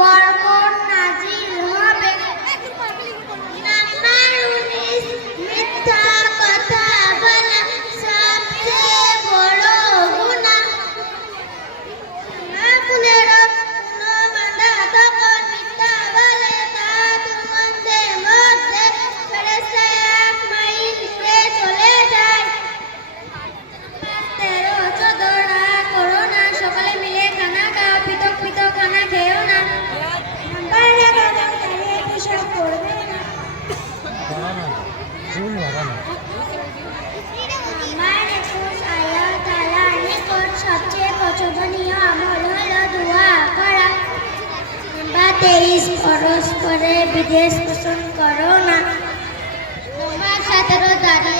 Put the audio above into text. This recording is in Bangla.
বরকত নাজিল হবে। নাম্বার 19 মিথ্যা কথা বলা সবচেয়ে বড় গুনাহ। কাফেররা কোনো বান্দা তখন মিথ্যা বলে তা দুর্গন্ধের মধ্যে ফেরেশতা 1 মাইল দূরে চলে যায়। 13 14 রাগ করো না, সকালে মিলে খানা খাও, পৃথক পৃথক খানা খেও না। নাম্বার 11 তারে পেশাব করবে না। নাম্বার 21 আল্লাহ তাআলার নিকট সবচেয়ে পছন্দনীয় আমল হলো দোয়া করা। নাম্বার 23 পরস্পরের বিদ্বেষ পোষণ করো না। নাম্বার 17 দাঁড়িয়ে